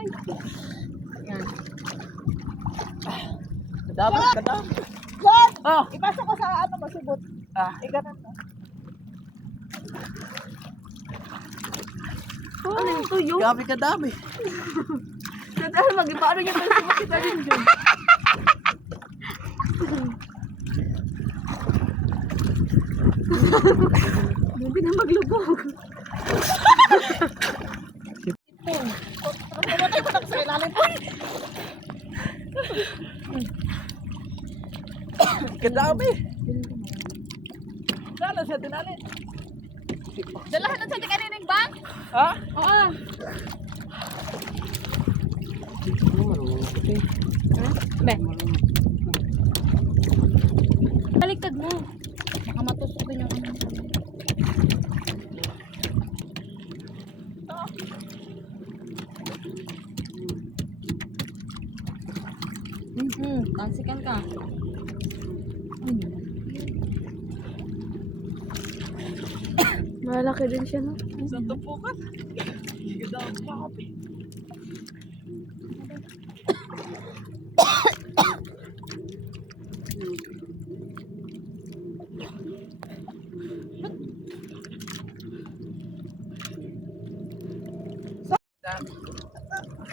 Ay. Yan. Kadami, kadami. Yan! Ah, Ipasok ko sa ano, masibot. Ganun na. Ano yung tuyo? grabe kadami. Dahil mag-ipaano niya pala si Makita din dyan. Hindi na maglubog. Pumatay pa sa ilalim. Kadami. Sana siya tinali. Dalahan na sa kanining bang? Ha? Oo. Be. Baliktad mo. Baka matusok din yung ano. Tansikan ka. Malaki din siya, no? Isang tumpukan. Kadami kape.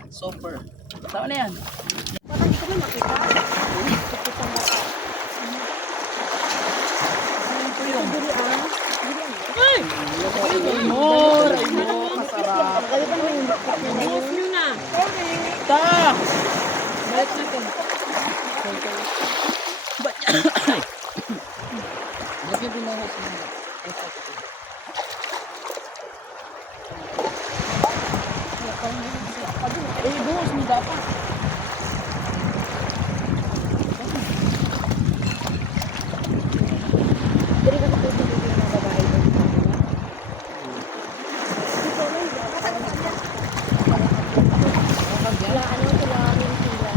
Super. Saan na yan? Parang hindi ko may makita. Ay! More! Masarap. Buhos nyo na. Ta! Balik natin. Lagyan din ako sa mga. Buhos mo dapat. Dari ka sa puso dito yung mga babae doon. Sila ano, sila yung sila.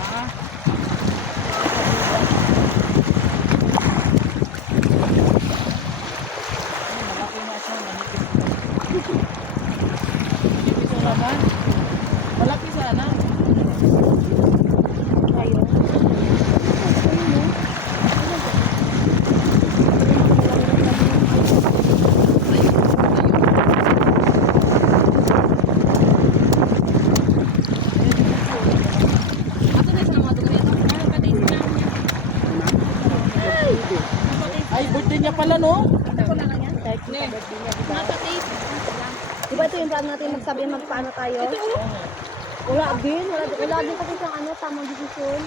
Ah. Malaki na siya. Manipis na naman. Malaki sana. Ayun. Ato na sa mga tuloy ito. Patay sila niya. Ay, birthday niya pala, no? Ako na lang yan. Kahit yung Ne. birthday niya, diba? Mapatay. Diba ito yung plan natin magsabi magpaano tayo? Wala din. Wala din kasi siyang ano, tamang desisyon.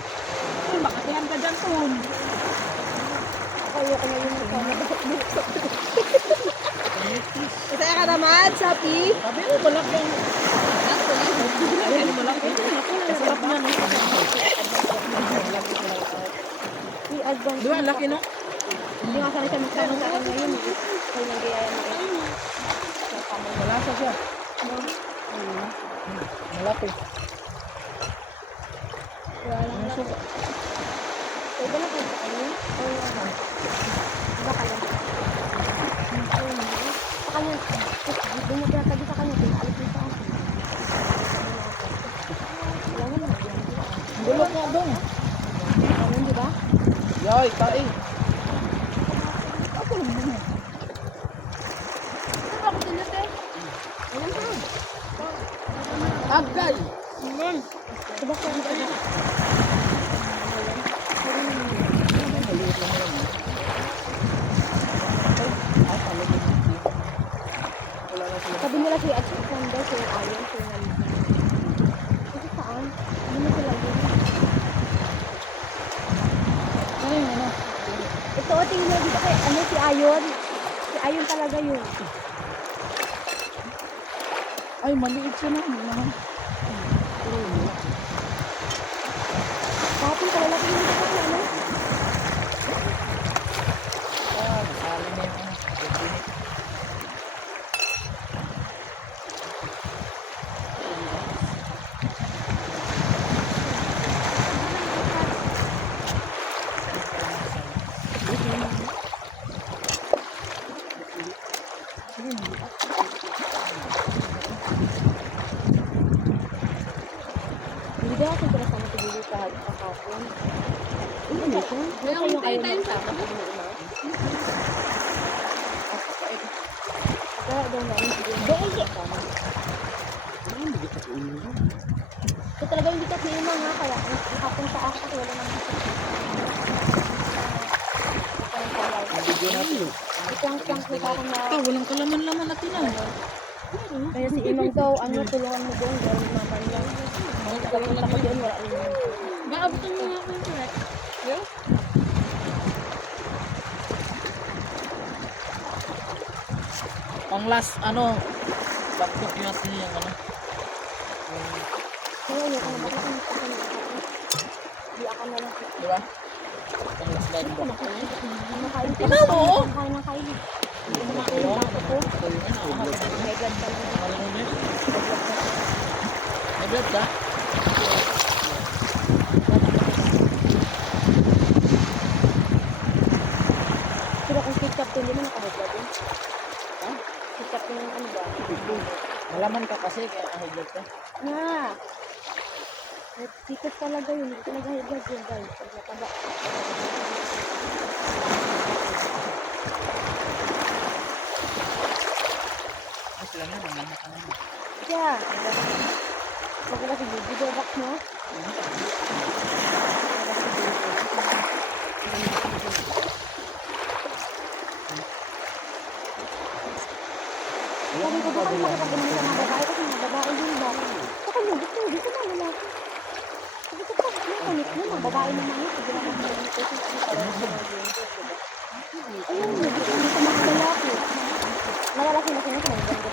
Ay, makatihan ka dyan, Ton. Ako ayoko na yung magpaano. Isaya ka naman, Sapi. Sabi mo, malaki. Ay, malaki. Masarap na, no? I-advance. Di ba, laki, no? Hindi nga sana siya magpaano sa akin ngayon. Kaya nag-iaya na kayo. Malasa siya. Malaki. Wala lang. Pwede na kayo sa kanya? O ano? Iba ka lang. Sa kanya. Doon na pinatagi sa kanya. Pinaalis mo sa akin. Wala naman. Bulok nga doon. Ganun, di ba? Yoy, tai. Ako lang muna. Ano ako sinat eh? Walang pa. Agay. Diba ko ang kanya? Sabi nila si Alexander, si Ayon, si Nalisa. Kasi saan? Hindi mo sila yun. Ay, ano? Ito, tingin mo dito kay ano, si Ayon. Si Ayon talaga yun. Ay, maliit siya na. Tapos kalalaki mo dito kay ano? Nakala na yung ano. Hindi ako sila sama sa dito kahapon. Hindi ko. Ano yung ayaw mo sa akin? Kaya daw namin siguro. Hindi. So talaga hindi kasi yun nga kaya nakapon sa ako kasi wala naman Video natin. isang kita ko na Ito, walang kalaman-laman natin ah. kaya si Imang daw ano tulungan mo doon gawin naman lang. Pagpunta ko doon wala rin. Maabutan mo nga ako yung correct. Pang last, ano, bakit yung natin yung ano. Kaya yun ano bakit ang kasi di ako na lang. Di ba? Pang last line ba? Kumakain ka. Ikaw, oo. Kumakain ng kain. Kumakain ng baso ko. May God pa lang. May blood ka? Pero kung si Captain, hindi mo nakahagla din. Ha? Si Captain yung ano ba? Malaman ka kasi kaya high blood ka. Nga! Tikas talaga yun. Hindi talaga hagla yun guys. Pag nataba. Mas lang yan, mamaya ka naman. Kaya, pag wala si video box mo, sabi ko, bakit makapag-unan sa mga babae kasi mga babae din ba? Saka yung gusto, hindi ko na lalaki. Sabi ko, bakit yung kanit mo? Mga babae naman yun. Sabi naman mo yung kasi hindi ko lang mga ayun, hindi ko mga lalaki. Nalalaki na sila sa mga ganda.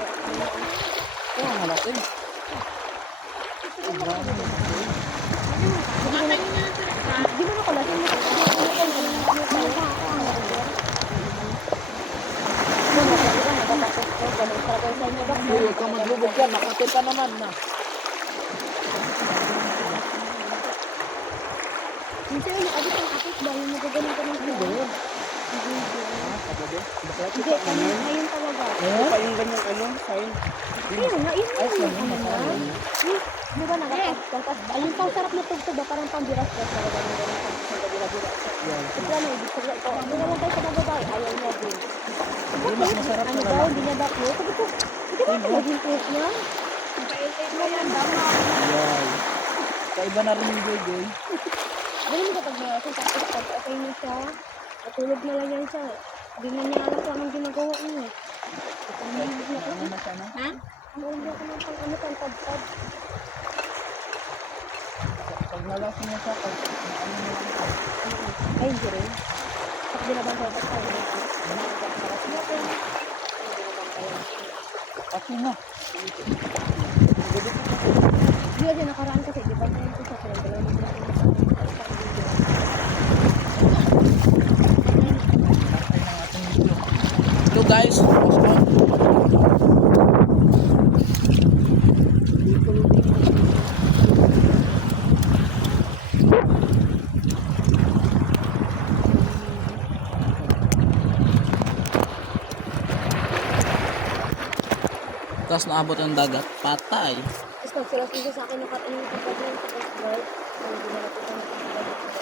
Kaya malaki. Kumatay mo na sa restaurant. Di mo na ko lasing mo. Huwag ka maglubog ka, makati ka naman na. Minsan yung abit ang akit dahil nagagaling ka ng video. Hindi, ngayon talaga. Pa yung ganyan ano, sign. Ayun nga, yun yung ano. Di ba nagkakastas? Ayun pang sarap na tugtog ba? Parang pambiras-biras talaga ng ganun sa gabila-bila. Ito ano, ibig sabihin ko, hindi naman tayo sa mga babae, ayaw niya din. Mas masarap Ano na daw, lalaki. hindi niya daw close. Sabi ko, hindi ba ito naging close niya? Yan. Kaiba na rin yung JJ. Ganun mo kapag mayroon, tapos pag okay na siya, matulog na lang yan siya. Hindi na niya alam kung anong ginagawa niya. Ano na siya, no? Ha? Ang ulo ko ng pang tad-tad. Pag nalasing mo siya, pag ano mo lang siya. Ay, hindi rin. Pag binabang ko, tapos tayo. Kasi na. Hindi kasi nakaraan kasi, di ba na yung sa kaya dalawa mo Hello guys, tapos naabot ang dagat, patay. tapos nagsilas-ilas sa akin yung kapag yung first guard. Ay, hindi na natin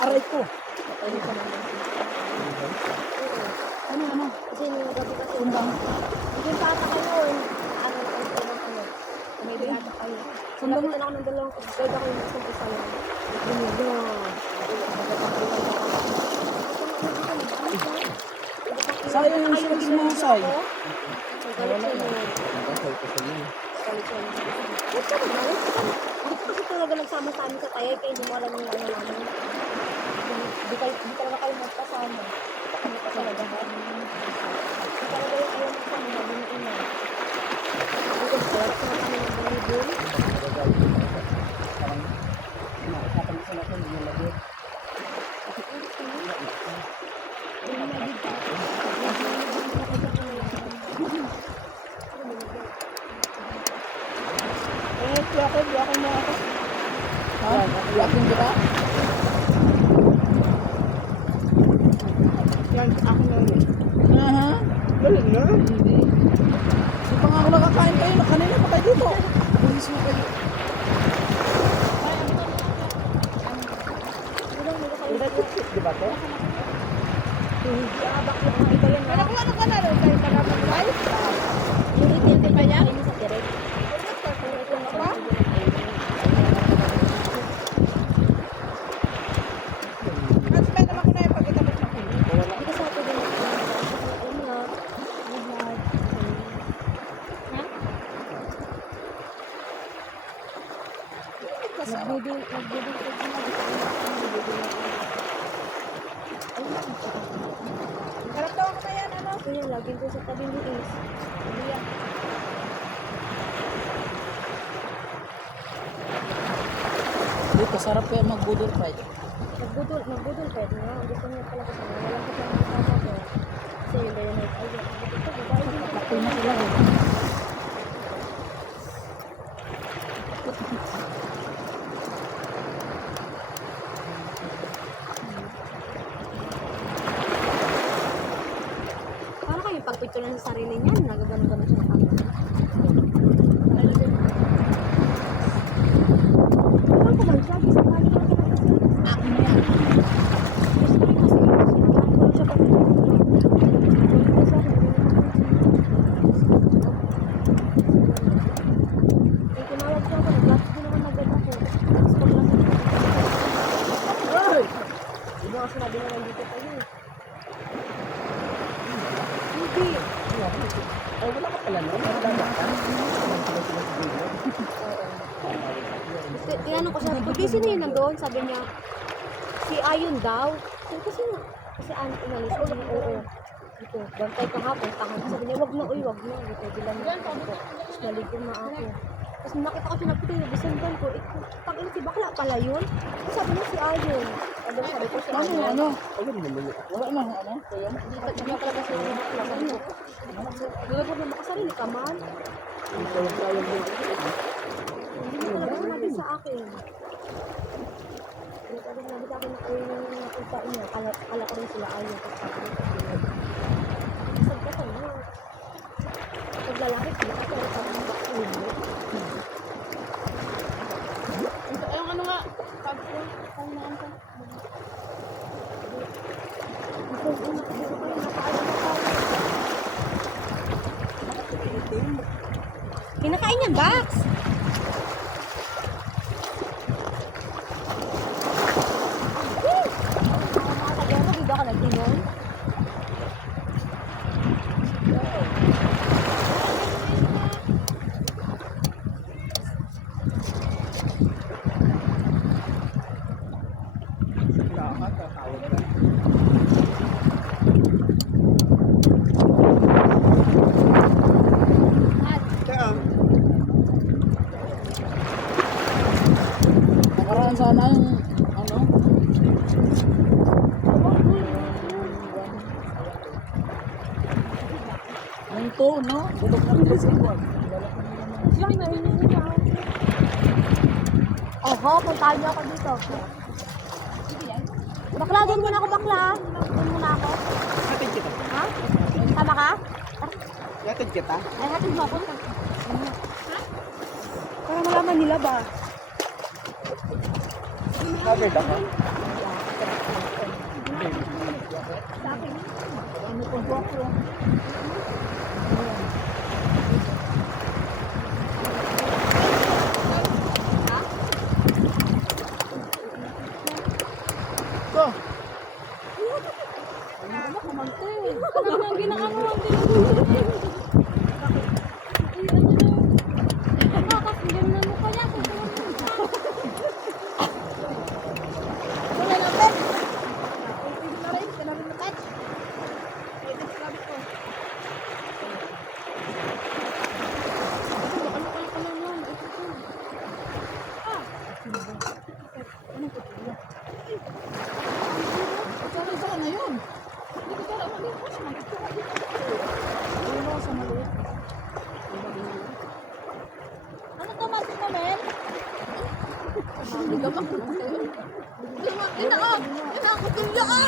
Aray ko. Ano ka naman? Oo. Ano? Kasi nung gabi kasi hindi pa ata kayo. Ano na kayo sa ano? May ata kayo. Sinabitan ako ng dalawang guard ako yung isang isa lang. Sayang yung silas mo, say. Galit siya magalit. Hindi ko kasi talaga nagsama sa amin sa tayay kaya hindi mo alam yung ano namin. Hindi talaga kayo magkasama. Kami pa sa lagahan. Hindi talaga yung ayaw magsama na binuuna. Hindi ko sarap na kami ng binibul. Parang nakakapan sa natin, hindi na lagot. Di ako mo ako. Ha? Yakin kita? Yan, ako na yun. Aha. Galing na. Hindi. Di pa nga ako nakakain kayo. Kanina pa kayo dito. Bilis mo kayo. Hindi abak yung mga iba yan. Ano kung ano ka na rin tayo maraming live? Yung itinti pa niya? Kainin sa direct. Apa? Mas may naman ko na yung pagkatapos na kunin. Hindi kasi ako din. Alam mo nga. Vlog. Ha? Nagbudol ko na. Harap daw ako na yan, ano? Kaya laging ko sa tabi ni Ace. Hindi yan. Dito, sarap kaya mag-budol fight. Nagbudol pa yun. Gusto niya pala kasi walang kasi ang kasama ko. Kasi yung ganyan na ay, ito, babae din ako. Takul na sila. Paano kayo pagpicturean sa sarili niya? Nagaganon-ganon siya ng camera. Ano ko man siya? Bisa ka niya kasi. Ako na yan. Gusto rin kasi yun. Sinabahan ko lang siya pag Gawin ko sa akin. Eh, tumawag siya ako. Nag-lapse din naman agad ako. Tapos pag-lapse ko. Ay! Hindi nga sinabi na nandito tayo eh. Hindi. Ay, wala ka pala no? Wala ka. Tinanong ko siya, busy na yun nandoon. Sabi niya, si Ayon daw. Sabi kasi nga, kasi inalis ko niya, oo. Dito, bantay kahapon, tangan. Sabi niya, wag na, uy, wag na. Dito, bilang na ako. Tapos naligo na ako. Tapos nakita ko siya nagpito yung bisandan ko. Eh, pag ina si bakla pala yun. Tapos sabi niya si Ayon. Sabi ko si Ano, Ayon. ano? Wala na, ano? Kaya, Hindi niya talaga siya bakla. Sabi niya, wala po na makasarili ka man. Hindi niya talaga sinabi sa akin. Hindi talaga sinabi sa akin na ayun yung nakita niya. Kala ko rin sila ayun. Tapos sabi niya, isang ka na. Pag lalaki, sila ka pero sabi niya, hindi. Yung ano nga, pag-on na ano. Gusto ko na kasi ko yung nakaalam na tayo. Kinakain yan, Bax! Mga taga-ano, hindi ako nagtinon. nakaraan sana yung, ano? Yung to, no? Bulok ng dressing ko. Oho, puntahan niyo ako dito. Bakla, doon muna ako, bakla. Doon muna ako. Hatid kita. Ha? Tama ka? Hatid kita. Ay, hatid mo ako. Para malaman nila ba? Covered ako. Ano po buwak ko? Ko. Ano nang ginagawa ang Nakakasinggan na mukha niya. Wala na, Ben. Pwede na rin. Kaya na rin na-touch. Pwede na sabi ko. Isa na yun. Hindi ko tala mali. Ano ba sa maliit? Ano to, Mati Mabel? Gamak ko na yun. Ina ka! Ina ka! Tulya ka!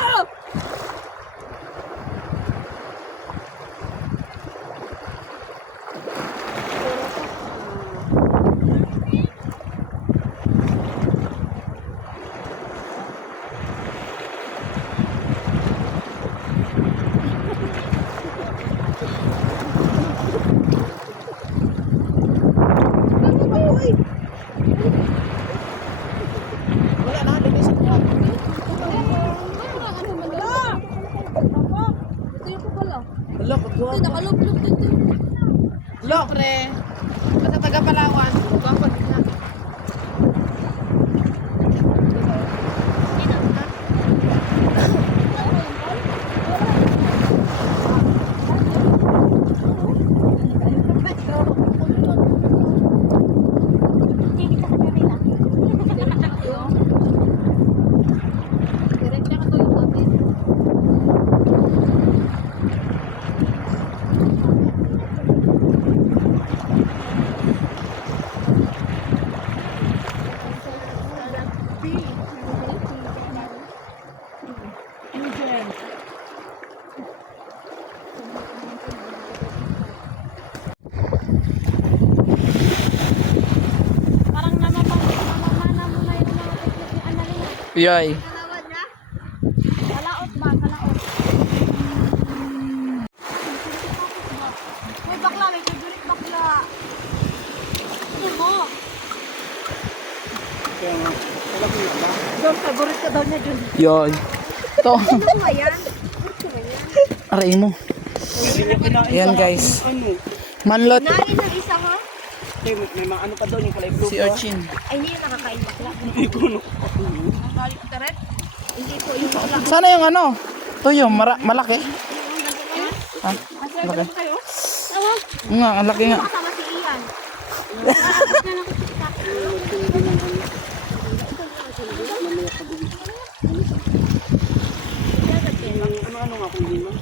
Yoy. Kalawad na? Kalaot ba? Kalaot. May bakla, may favorite bakla. Ano mo? Doon, favorite ka daw niya, Jun. Yoy. To. Ano ba yan? Aray mo. Yan guys. Manlot. Nain ng isa, ha? May mga ano pa doon yung kulay blue. Si Urchin. Ay, hindi yung nakakain bakla. Hindi ko no. Ang galit ka rin? Hindi po yung bakla. Sana yung ano? Tuyo, malaki. Ha? Malaki. Kayo? Nga, ang laki nga. Kasama si Ian. Ano nga kung hindi man.